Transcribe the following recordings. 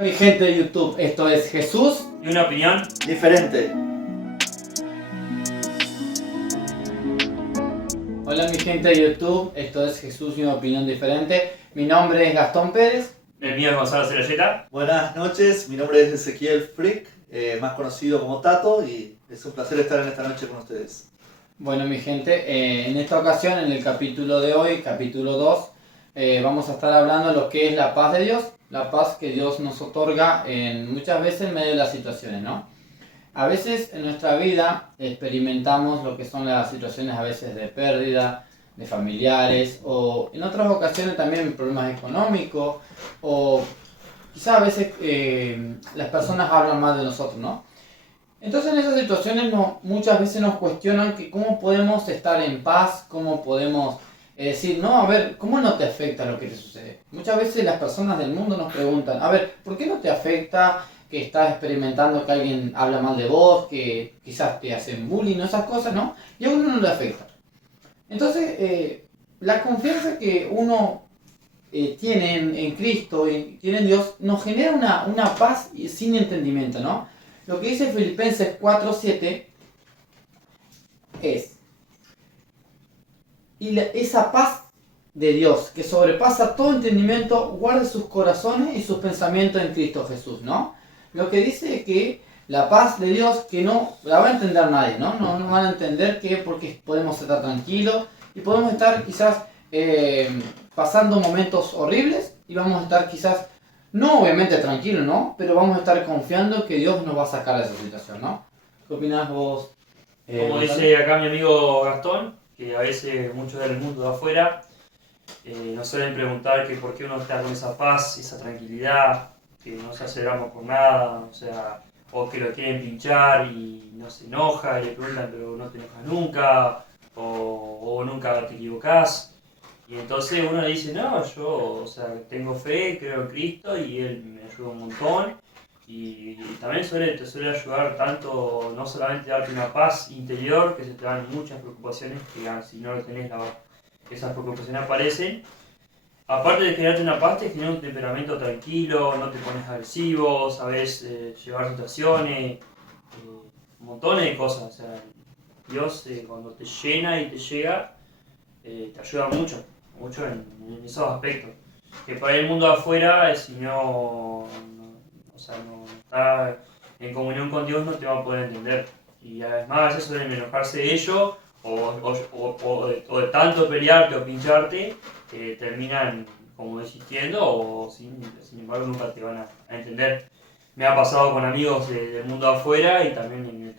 Mi gente de YouTube, esto es Jesús y una opinión diferente. Hola mi gente de YouTube, esto es Jesús y una opinión diferente. Mi nombre es Gastón Pérez. El mío es Gonzalo Celayeta. Buenas noches, mi nombre es Ezequiel Frick, más conocido como Tato, y es un placer estar en esta noche con ustedes. Bueno mi gente, en esta ocasión, en el capítulo de hoy, capítulo 2, vamos a estar hablando de lo que es la paz de Dios, la paz que Dios nos otorga muchas veces en medio de las situaciones, ¿no? A veces en nuestra vida experimentamos lo que son las situaciones a veces de pérdida, de familiares, o en otras ocasiones también problemas económicos, o quizás a veces las personas hablan mal de nosotros, ¿no? Entonces en esas situaciones muchas veces nos cuestionan que cómo podemos estar en paz, cómo podemos decir, no, a ver, ¿cómo no te afecta lo que te sucede? Muchas veces las personas del mundo nos preguntan, a ver, ¿por qué no te afecta que estás experimentando que alguien habla mal de vos, que quizás te hacen bullying, esas cosas, ¿no? Y a uno no le afecta. Entonces, la confianza que uno tiene en Cristo y tiene en Dios nos genera una paz sin entendimiento, ¿no? Lo que dice Filipenses 4:7 es, esa paz de Dios que sobrepasa todo entendimiento, guarde sus corazones y sus pensamientos en Cristo Jesús, ¿no? Lo que dice es que la paz de Dios que no la va a entender nadie, ¿no? No van a entender que porque podemos estar tranquilos y podemos estar quizás pasando momentos horribles y vamos a estar quizás, no obviamente tranquilos, ¿no? Pero vamos a estar confiando que Dios nos va a sacar de esa situación, ¿no? ¿Qué opinás vos? Como dice acá mi amigo Gastón, que a veces muchos del mundo de afuera nos suelen preguntar que por qué uno está con esa paz, esa tranquilidad, que no se aceleramos por nada, o sea, o que lo quieren pinchar y no se enoja y le preguntan pero no te enojas nunca, o nunca te equivocás. Y entonces uno le dice, no, yo, o sea, tengo fe, creo en Cristo y Él me ayuda un montón. Y también te suele ayudar tanto, no solamente darte una paz interior, que se te dan muchas preocupaciones, que si no lo tenés, esas preocupaciones aparecen. Aparte de generarte una paz, te genera un temperamento tranquilo, no te pones agresivo, sabes llevar situaciones, montones de cosas. O sea, Dios cuando te llena y te llega, te ayuda mucho en esos aspectos. Que para el mundo de afuera, si no está en comunión con Dios, no te va a poder entender. Y además a veces suelen enojarse de ello, o de tanto pelearte o pincharte, terminan como desistiendo, o sin embargo nunca te van a entender. Me ha pasado con amigos del mundo de afuera y también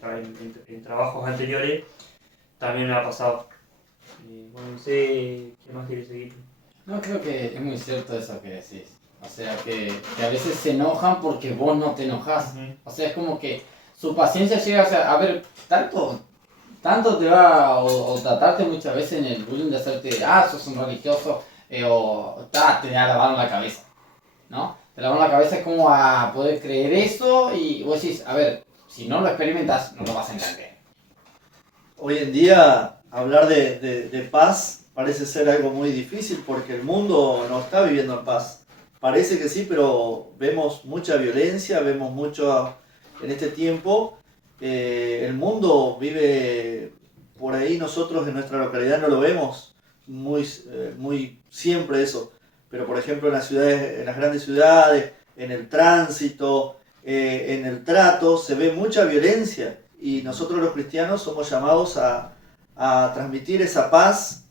en trabajos anteriores, también me ha pasado. Bueno, no sé qué más quieres seguir. No, creo que es muy cierto eso que decís. O sea, que a veces se enojan porque vos no te enojás. Uh-huh. O sea, es como que su paciencia llega a ver, tanto te va o tratarte muchas veces en el bullying de hacerte, sos un religioso, o te lavaron la cabeza, ¿no? Te lavaron la cabeza, es como a poder creer eso y vos decís, a ver, si no lo experimentas, no lo vas a entender. Hoy en día hablar de paz parece ser algo muy difícil porque el mundo no está viviendo en paz. Parece que sí, pero vemos mucha violencia, vemos mucho en este tiempo. El mundo vive por ahí, nosotros en nuestra localidad no lo vemos muy siempre eso. Pero por ejemplo en las ciudades, en las grandes ciudades, en el tránsito, en el trato, se ve mucha violencia. Y nosotros los cristianos somos llamados a transmitir esa paz,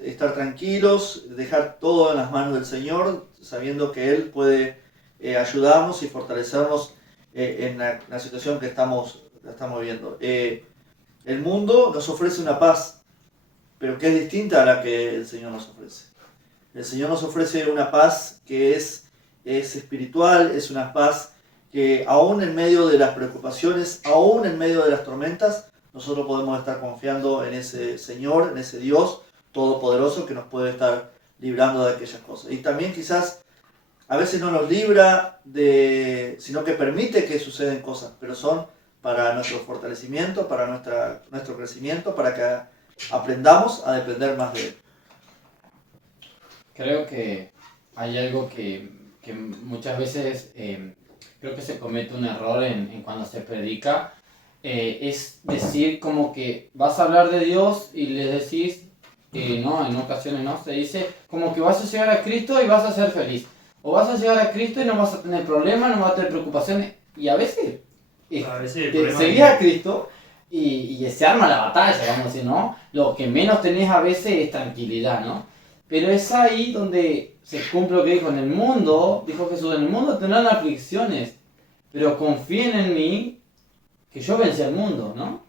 estar tranquilos, dejar todo en las manos del Señor, sabiendo que Él puede ayudarnos y fortalecernos en la situación que estamos viviendo. El mundo nos ofrece una paz, pero que es distinta a la que el Señor nos ofrece. El Señor nos ofrece una paz que es espiritual, es una paz que aún en medio de las preocupaciones, aún en medio de las tormentas, nosotros podemos estar confiando en ese Señor, en ese Dios todopoderoso que nos puede estar librando de aquellas cosas. Y también quizás a veces no nos libra sino que permite que sucedan cosas, pero son para nuestro fortalecimiento, para nuestro crecimiento, para que aprendamos a depender más de Él. Creo que hay algo que que muchas veces creo que se comete un error en cuando se predica, es decir como que vas a hablar de Dios y le decís, no, en ocasiones no, se dice como que vas a llegar a Cristo y vas a ser feliz. O vas a llegar a Cristo y no vas a tener problemas, no vas a tener preocupaciones. Y a veces, seguís a Cristo y se arma la batalla, vamos a decir, ¿no? Lo que menos tenés a veces es tranquilidad, ¿no? Pero es ahí donde se cumple lo que dijo en el mundo, dijo Jesús, en el mundo tendrán aflicciones, pero confíen en mí, que yo vencí al mundo, ¿no?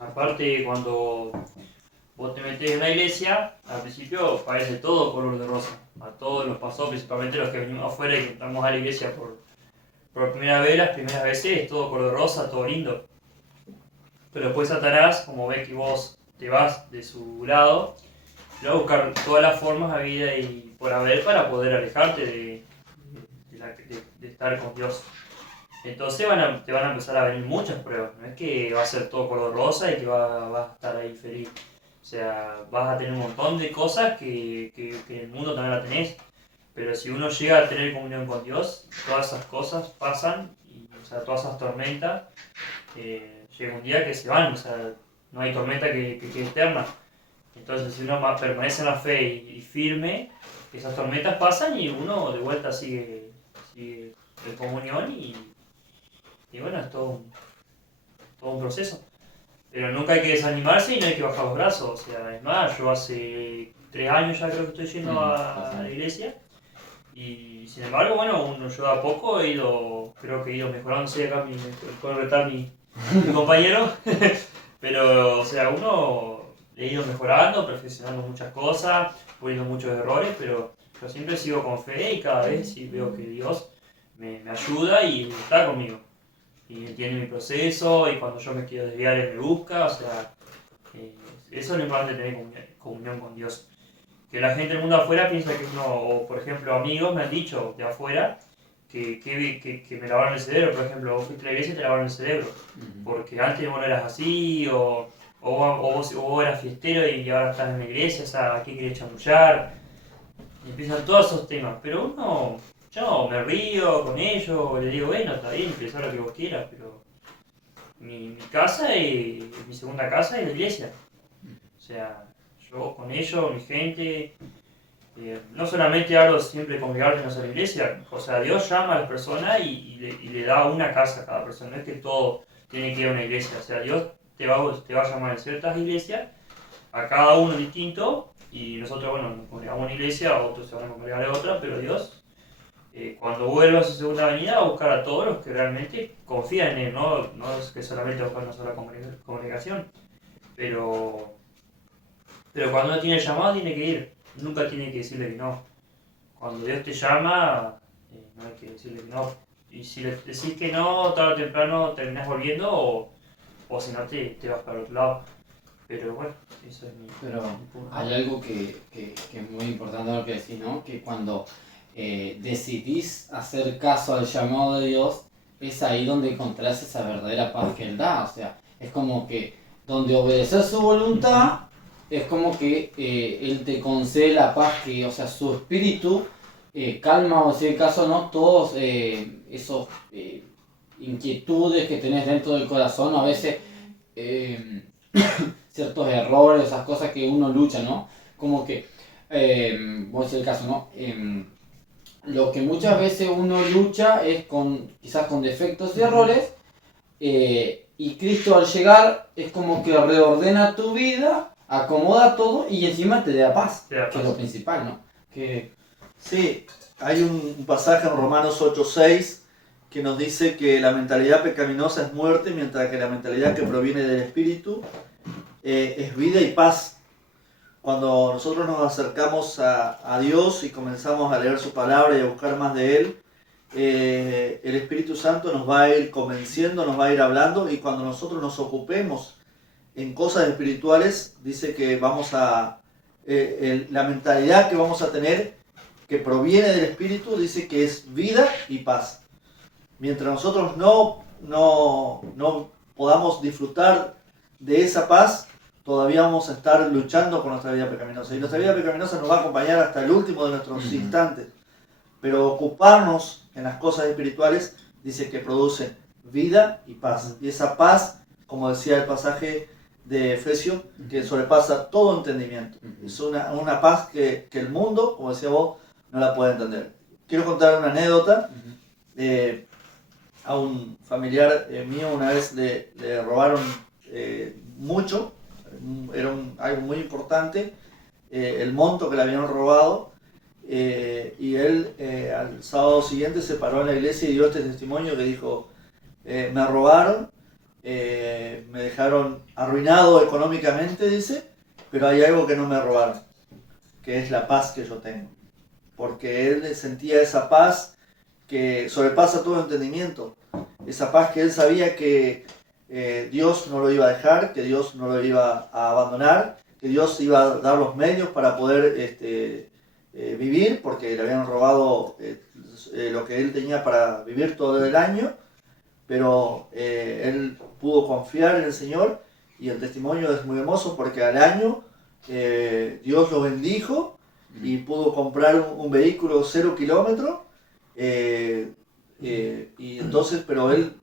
Aparte, cuando vos te metés en la iglesia, al principio parece todo color de rosa. A todos nos pasó, principalmente los que venimos afuera y que entramos a la iglesia por primera vez, las primeras veces, es todo color de rosa, todo lindo. Pero después Satanás, como ve que vos te vas de su lado, va a buscar todas las formas de vida y por haber para poder alejarte de estar con Dios. Entonces te van a empezar a venir muchas pruebas. No es que va a ser todo color rosa y que vas a estar ahí feliz. O sea, vas a tener un montón de cosas que en el mundo también la tenés. Pero si uno llega a tener comunión con Dios, todas esas cosas pasan, y, o sea, todas esas tormentas, llega un día que se van. O sea, no hay tormenta que quede eterna. Entonces, si uno permanece en la fe y firme, esas tormentas pasan y uno de vuelta sigue en comunión y bueno, es todo un proceso. Pero nunca hay que desanimarse y no hay que bajar los brazos. O sea, es más, yo hace 3 años ya creo que estoy yendo a la iglesia. Y sin embargo, bueno, yo a poco creo que he ido mejorando. Sí, acá puedo retar mi compañero. Pero, o sea, he ido mejorando, perfeccionando muchas cosas, poniendo muchos errores, pero yo siempre sigo con fe y cada vez sí veo que Dios me ayuda y está conmigo. Y entiende mi proceso y cuando yo me quiero desviar Él me busca, o sea, eso es lo importante, tener comunión con Dios. Que la gente del mundo afuera piensa que uno, o por ejemplo amigos me han dicho de afuera que me lavaron el cerebro, por ejemplo, vos fuiste a la iglesia y te lavaron el cerebro, porque antes vos no eras así, o vos eras fiestero y ahora estás en la iglesia, o sea, ¿a qué querés chamullar? Y empiezan todos esos temas, pero yo me río con ellos, le digo, bueno, está bien, pensá lo que vos quieras, pero mi casa mi segunda casa es la iglesia. O sea, yo con ellos, mi gente, no solamente hablo siempre de congregarnos a la iglesia, o sea, Dios llama a las personas y le da una casa a cada persona, no es que todo tiene que ir a una iglesia, o sea, Dios te va a llamar a ciertas iglesias, a cada uno distinto, y nosotros, bueno, nos congregamos en una iglesia, otros se van a congregar a otra, pero Dios, cuando vuelva a su segunda venida, va a buscar a todos los que realmente confían en Él, no es que solamente buscar una sola congregación, pero cuando uno tiene el llamado tiene que ir, nunca tiene que decirle que no. Cuando Dios te llama, no hay que decirle que no. Y si le decís que no, tarde o temprano terminás volviendo o si no te vas para el otro lado. Pero bueno, eso es mi punto. Hay algo que es muy importante lo que decís, ¿no? Que cuando decidís hacer caso al llamado de Dios, es ahí donde encontrás esa verdadera paz que Él da. O sea, es como que donde obedecer su voluntad, es como que Él te concede la paz que, o sea, su espíritu calma, o si el caso no, todos esos inquietudes que tenés dentro del corazón, a veces ciertos errores, esas cosas que uno lucha, ¿no? Como que, voy a decir el caso, ¿no? Lo que muchas veces uno lucha es quizás con defectos y errores, y Cristo al llegar es como que reordena tu vida, acomoda todo y encima te da paz, que es lo principal, ¿no? Sí, hay un pasaje en Romanos 8:6 que nos dice que la mentalidad pecaminosa es muerte, mientras que la mentalidad que proviene del Espíritu es vida y paz. Cuando nosotros nos acercamos a Dios y comenzamos a leer su palabra y a buscar más de Él, el Espíritu Santo nos va a ir convenciendo, nos va a ir hablando, y cuando nosotros nos ocupemos en cosas espirituales, dice que la mentalidad que vamos a tener, que proviene del Espíritu, dice que es vida y paz. Mientras nosotros no podamos disfrutar de esa paz, todavía vamos a estar luchando con nuestra vida pecaminosa. Y nuestra vida pecaminosa nos va a acompañar hasta el último de nuestros instantes. Pero ocuparnos en las cosas espirituales dice que producen vida y paz. Y esa paz, como decía el pasaje de Efesios, que sobrepasa todo entendimiento. Es una paz que el mundo, como decía vos, no la puede entender. Quiero contar una anécdota. A un familiar mío una vez le robaron mucho, era algo muy importante, el monto que le habían robado, y él al sábado siguiente se paró en la iglesia y dio este testimonio que dijo, me robaron, me dejaron arruinado económicamente, dice, pero hay algo que no me robaron, que es la paz que yo tengo, porque él sentía esa paz que sobrepasa todo entendimiento, esa paz que él sabía que Dios no lo iba a dejar, que Dios no lo iba a abandonar, que Dios iba a dar los medios para poder vivir, porque le habían robado lo que él tenía para vivir todo el año, pero él pudo confiar en el Señor y el testimonio es muy hermoso porque al año Dios lo bendijo y pudo comprar un vehículo 0 kilómetros. Y entonces, pero él,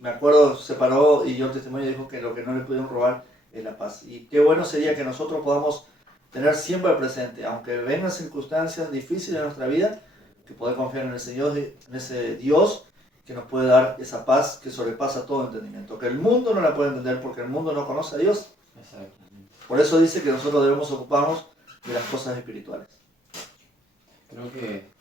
me acuerdo, se paró y dio testimonio y dijo que lo que no le pudieron robar es la paz. Y qué bueno sería que nosotros podamos tener siempre presente, aunque vengan circunstancias difíciles en nuestra vida, que poder confiar en el Señor, en ese Dios que nos puede dar esa paz que sobrepasa todo entendimiento, que el mundo no la puede entender porque el mundo no conoce a Dios. Exactamente. Por eso dice que nosotros debemos ocuparnos de las cosas espirituales. Creo que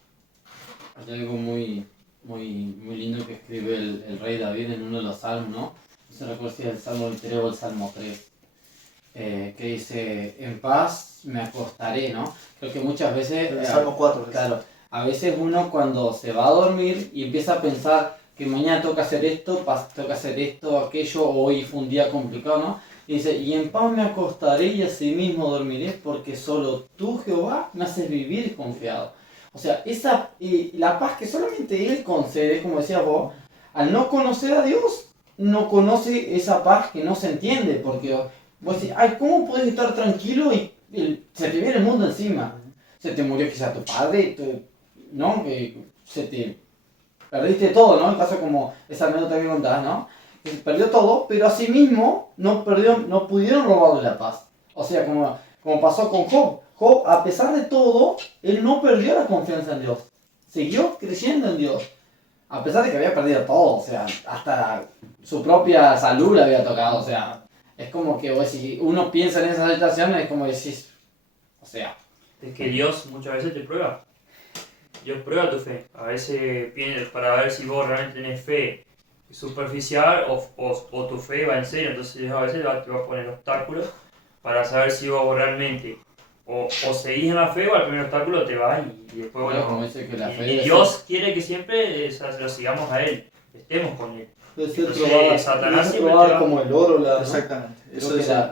hay algo muy lindo que escribe el rey David en uno de los salmos, ¿no? No se recuerda si es el Salmo 23 o el Salmo 3, que dice, en paz me acostaré, ¿no? Creo que muchas veces... El Salmo 4. Claro, a veces uno cuando se va a dormir y empieza a pensar que mañana toca hacer esto, toca hacer esto, aquello, hoy fue un día complicado, ¿no? Y dice, y en paz me acostaré y asimismo dormiré, porque solo tú, Jehová, me haces vivir confiado. O sea, la paz que solamente Él concede, como decías vos, al no conocer a Dios, no conoce esa paz que no se entiende, porque vos decís, ay, ¿cómo puedes estar tranquilo y se te viene el mundo encima? Se te murió quizás tu padre, ¿no? Se te perdiste todo, ¿no? El caso como esa anécdota que contás, ¿no? Que se perdió todo, pero asimismo no pudieron robarle la paz. O sea, como pasó con Job. Job, a pesar de todo, él no perdió la confianza en Dios. Siguió creyendo en Dios. A pesar de que había perdido todo, o sea, hasta su propia salud le había tocado, o sea, es como que si uno piensa en esa situación, es como decís, o sea... Es que Dios muchas veces te prueba. Dios prueba tu fe. A veces para ver si vos realmente tenés fe superficial o tu fe va en serio. Entonces Dios a veces te va a poner obstáculos para saber si vos realmente o seguís en la fe o al primer obstáculo te vas y después Bueno, como dice que la fe y Dios quiere que siempre lo sigamos a Él, estemos con Él. debe ser Entonces, probada, siempre te va- como el oro. Exactamente.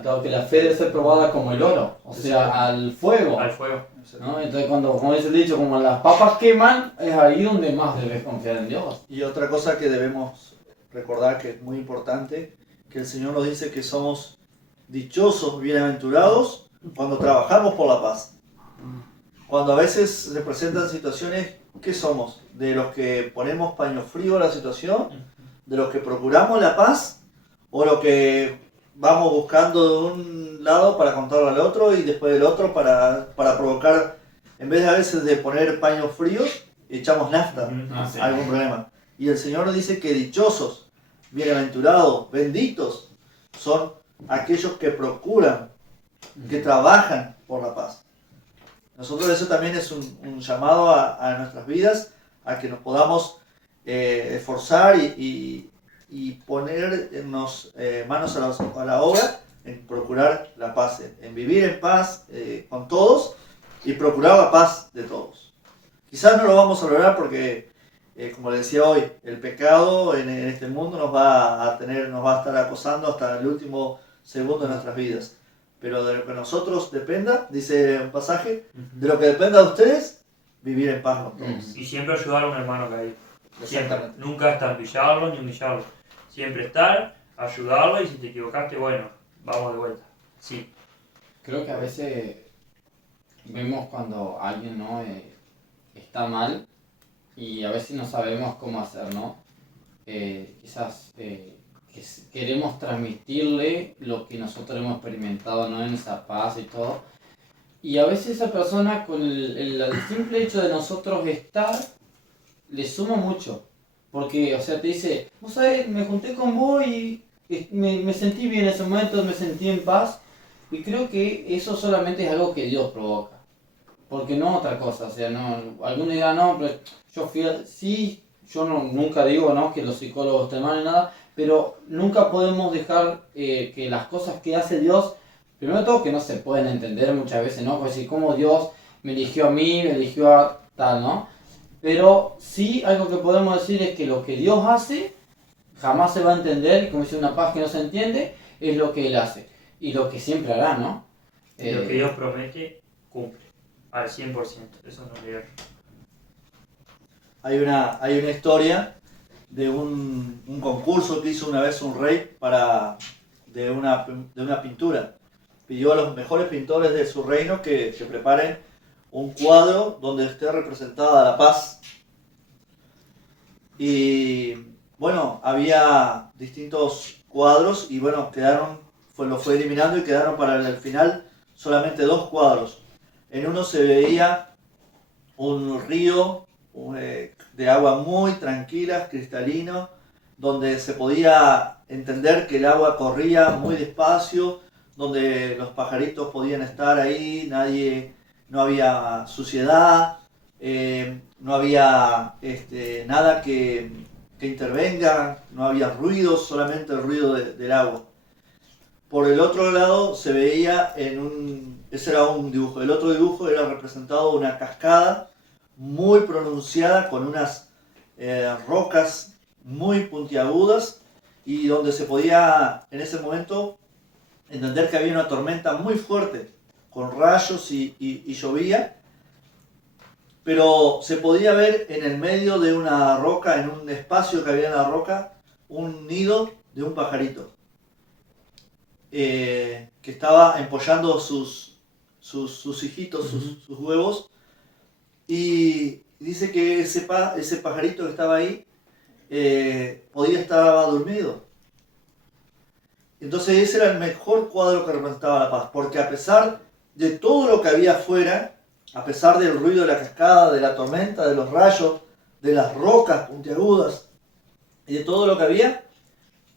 Creo que la fe debe ser probada como el oro, o sea, al fuego. al fuego. ¿No? Entonces, como dice el dicho, como las papas queman, es ahí donde más debes confiar en Dios. Y otra cosa que debemos recordar que es muy importante, que el Señor nos dice que somos dichosos, bienaventurados, cuando trabajamos por la paz. Cuando a veces se presentan situaciones, ¿qué somos? ¿De los que ponemos paño frío a la situación? ¿De los que procuramos la paz? ¿O los que vamos buscando de un lado para contarlo al otro y después del otro para provocar, en vez de a veces de poner paños fríos, echamos nafta a algún problema? Y el Señor nos dice que dichosos, bienaventurados, benditos son aquellos que procuran, que trabajan por la paz. Nosotros eso también es un llamado a nuestras vidas, a que nos podamos esforzar y ponernos manos a la obra en procurar la paz, en vivir en paz con todos y procurar la paz de todos. Quizás no lo vamos a lograr porque, como le decía hoy, el pecado en este mundo nos va a estar acosando hasta el último segundo de nuestras vidas. Pero de lo que nosotros dependa, dice un pasaje, de lo que dependa de ustedes, vivir en paz con todos. Y siempre ayudar a un hermano caído. Siempre. Exactamente. Nunca estampillarlo ni humillarlo. Siempre estar, ayudarlo y si te equivocaste, bueno, vamos de vuelta. Sí. Creo que a veces vemos cuando alguien no está mal y a veces no sabemos cómo hacer, ¿no? Quizás queremos transmitirle lo que nosotros hemos experimentado, ¿no? En esa paz y todo. Y a veces esa persona con el simple hecho de nosotros estar, le suma mucho. Porque, o sea, te dice, vos sabés, me junté con vos y me sentí bien en ese momento, me sentí en paz. Y creo que eso solamente es algo que Dios provoca. Porque no otra cosa, o sea, no, algunos dirán, no, pero yo fui, sí, yo nunca digo, ¿no? Que los psicólogos te manden nada, pero nunca podemos dejar que las cosas que hace Dios, primero de todo que no se pueden entender muchas veces, ¿no? Pues si como Dios me eligió a mí, me eligió a tal, ¿no? Pero sí, algo que podemos decir es que lo que Dios hace jamás se va a entender, y como dice una paz que no se entiende, es lo que Él hace. Y lo que siempre hará, ¿no? Y lo que Dios promete, cumple. Al 100%. Eso no le da. Hay una historia de un concurso que hizo una vez un rey de una pintura. Pidió a los mejores pintores de su reino que preparen un cuadro donde esté representada la paz. Y bueno, había distintos cuadros y bueno, lo fue eliminando y quedaron para el final solamente 2 cuadros. En uno se veía un río de agua muy tranquila, cristalino, donde se podía entender que el agua corría muy despacio, donde los pajaritos podían estar ahí, no había suciedad, no había nada que intervenga, no había ruidos, solamente el ruido del agua. Por el otro lado se veía ese era un dibujo, el otro dibujo era representado una cascada muy pronunciada con unas rocas muy puntiagudas y donde se podía en ese momento entender que había una tormenta muy fuerte con rayos y llovía, pero se podía ver en el medio de una roca, en un espacio que había en la roca, un nido de un pajarito que estaba empollando sus hijitos, sus huevos, y dice que ese pajarito que estaba ahí estaba dormido. Entonces ese era el mejor cuadro que representaba la paz, porque a pesar de todo lo que había afuera, a pesar del ruido de la cascada, de la tormenta, de los rayos, de las rocas puntiagudas y de todo lo que había,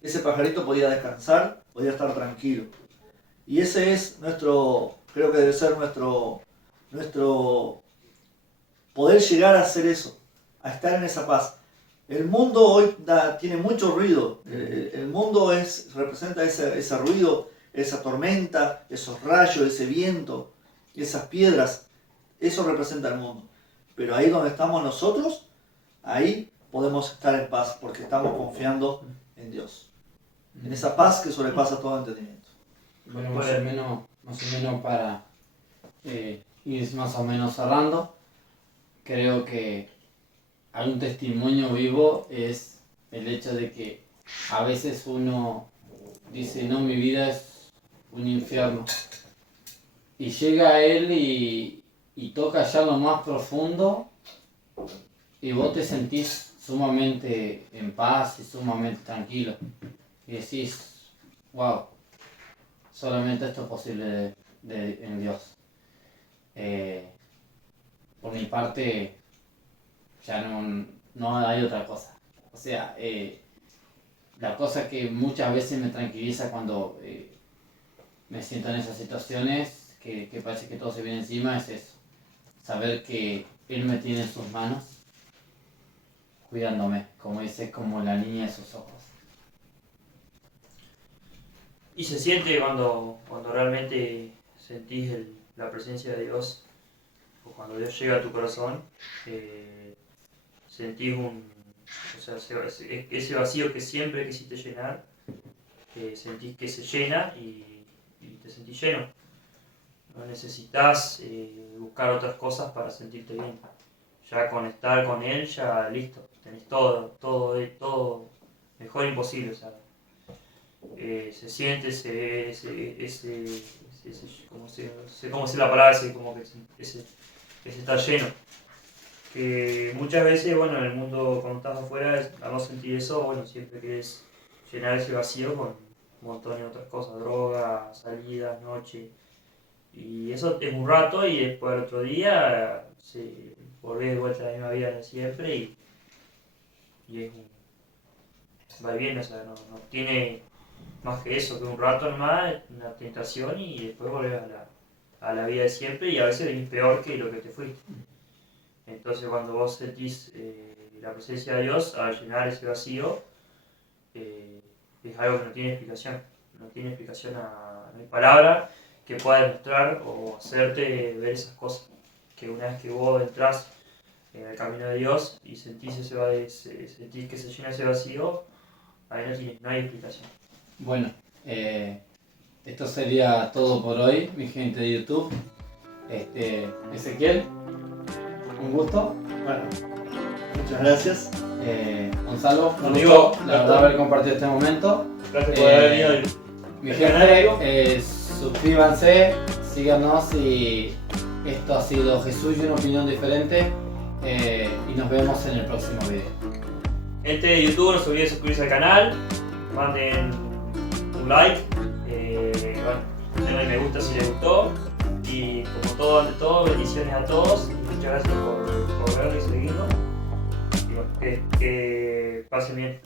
ese pajarito podía descansar, podía estar tranquilo. Y ese es creo que debe ser nuestro poder llegar a hacer eso, a estar en esa paz. El mundo hoy tiene mucho ruido. El mundo representa ese ruido, esa tormenta, esos rayos, ese viento, esas piedras. Eso representa el mundo. Pero ahí donde estamos nosotros, ahí podemos estar en paz porque estamos confiando en Dios. En esa paz que sobrepasa todo entendimiento. Bueno, más o menos para ir más o menos cerrando, creo que un testimonio vivo es el hecho de que a veces uno dice, no, mi vida es un infierno. Y llega a él y toca ya lo más profundo y vos te sentís sumamente en paz y sumamente tranquilo. Y decís, wow, solamente esto es posible en Dios. Por mi parte, ya no hay otra cosa. O sea, la cosa que muchas veces me tranquiliza cuando me siento en esas situaciones, que parece que todo se viene encima, es eso. Saber que Él me tiene en sus manos, cuidándome, como dice, como la niña de sus ojos. Y se siente cuando realmente sentís la presencia de Dios, o cuando Dios llega a tu corazón, sentís ese vacío que siempre quisiste llenar, sentís que se llena y te sentís lleno. No necesitas buscar otras cosas para sentirte bien. Ya con estar con Él, ya listo, tenés todo mejor imposible. O sea, se siente ¿cómo se la palabra? Ese estar lleno. que muchas veces, bueno, en el mundo cuando estás afuera, al no sentir eso, bueno, siempre querés llenar ese vacío con un montón de otras cosas, droga, salidas, noche. Y eso es un rato y después al otro día volvés de vuelta a la misma vida de siempre y es un va bien, o sea, no tiene más que eso, que un rato nomás, una tentación y después volvés a la vida de siempre y a veces venís peor que lo que te fuiste. Entonces cuando vos sentís la presencia de Dios al llenar ese vacío, es algo que no tiene explicación. No tiene explicación, no hay palabra que pueda demostrar o hacerte ver esas cosas. Que una vez que vos entrás en el camino de Dios y sentís sentís que se llena ese vacío, ahí no hay explicación. Bueno, esto sería todo por hoy, mi gente de YouTube. Ezequiel, un gusto. Bueno, muchas gracias. Gonzalo, un Amigo, gusto, la verdad, haber compartido este momento. Gracias por haber venido. Mi gente, suscríbanse, síganos y esto ha sido Jesús y una opinión diferente. Y nos vemos en el próximo video. Gente de YouTube, no se olviden de suscribirse al canal, manden un like, denle me gusta si les gustó y como todo ante todo, bendiciones a todos y muchas gracias por verlo y seguirnos y bueno, que pasen bien.